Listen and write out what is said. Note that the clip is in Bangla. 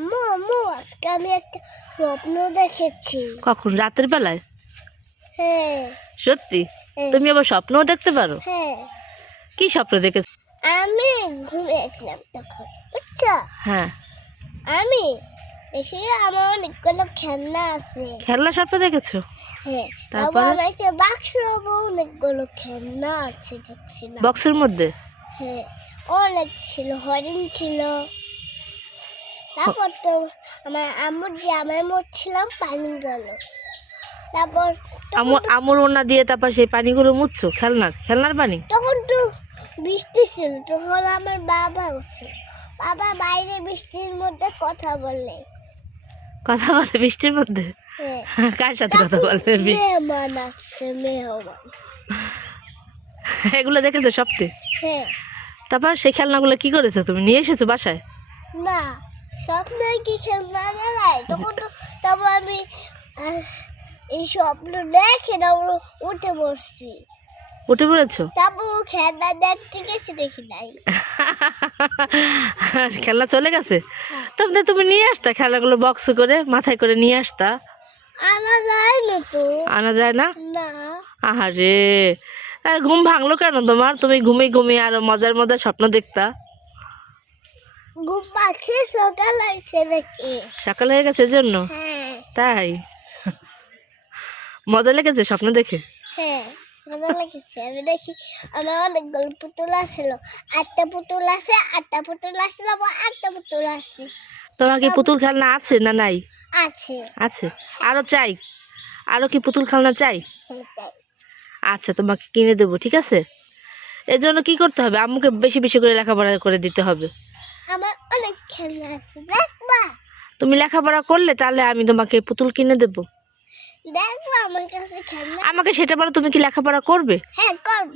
আম্মু আম্মু আজকে আমি একটা স্বপ্ন দেখেছি। কখন? রাতের বেলায়? হ্যাঁ। সত্যি? হ্যাঁ। তুমি আবার স্বপ্নও দেখতে পারো? হ্যাঁ। কি স্বপ্ন দেখেছ? আমি ঘুমিয়েছিলাম তখন বুঝছ? হ্যাঁ। আমি দেখি আমার অনেকগুলো খেলনা আছে। খেলনা স্বপ্ন দেখেছ? হ্যাঁ। তারপরে? আমার একটা বাক্স অনেকগুলো খেলনা আছে দেখছিলাম বক্সের মধ্যে? হ্যাঁ। অনেক ছিল হরিণ ছিল। তারপর তো আমার আম্মুর যে আমার মরছিলাম পানি গেল তারপর আমর আমর ওনা দিয়ে তারপর সেই পানিগুলো মুছছো খেলনার খেলনার পানি? তখন তো বৃষ্টি ছিল তখন আমার বাবা উঠছিল। বাবা বাইরে বৃষ্টির মধ্যে কথা বলে। কথা বলে বৃষ্টির মধ্যে? হ্যাঁ। কার সাথে কথা বলে মেহমান আসছে মেহমান। এগুলো দেখেছ স্বপ্নে হ্যাঁ। তারপর সেই খেলনাগুলো কি করেছ তুমি? নিয়ে এসেছ বাসায়? না। স্বপ্নে কি খেলনা নাই? তখন তো তারপর আমি এই স্বপ্ন দেখে তারপর উঠে বসছি। উঠে পড়েছো? তারপর খেলনা দেখতে গেছি দেখি নাই। খেলনা চলে গেছে? তারপরে তুমি নিয়ে আসতা খেলনাগুলো বক্স করে মাথায় করে নিয়ে আসতা। আনা যায় না তো। আনা যায় না? না। আহারে। আর ঘুম ভাঙলো কেন তোমার? তুমি ঘুমিয়ে ঘুমিয়ে আরও মজার মজার স্বপ্ন দেখতা। ঘুম পাচ্ছে সকাল লাগছে দেখে। সকাল হয়ে গেছে এজন্য? হ্যাঁ। তাই? মজা লেগেছে স্বপ্ন দেখে? হ্যাঁ মজা লেগেছে। আমি দেখি আমার অনেকগুলো পুতুল আসছিল আটটা পুতুল আছে আটটা পুতুল আসছিল আমার আটটা পুতুল আছে তোমার কি পুতুল খেলনা আছে না নাই? আছে। আছে? আরও চাই। আরও কি পুতুল খেলনা চাই? হ্যাঁ, চাই। আচ্ছা তোমাকে কিনে দেবো ঠিক আছে? এর জন্য কি করতে হবে? আম্মুকে বেশি বেশি করে লেখাপড়া করে দিতে হবে। আমার অনেক খেলনা আছে দেখবা তুমি লেখাপড়া করলে তাহলে আমি তোমাকে পুতুল কিনে দেব। দেখবা আমার কাছে খেলনা আমাকে সেটা বলো তুমি কি লেখাপড়া করবে? হ্যাঁ করব।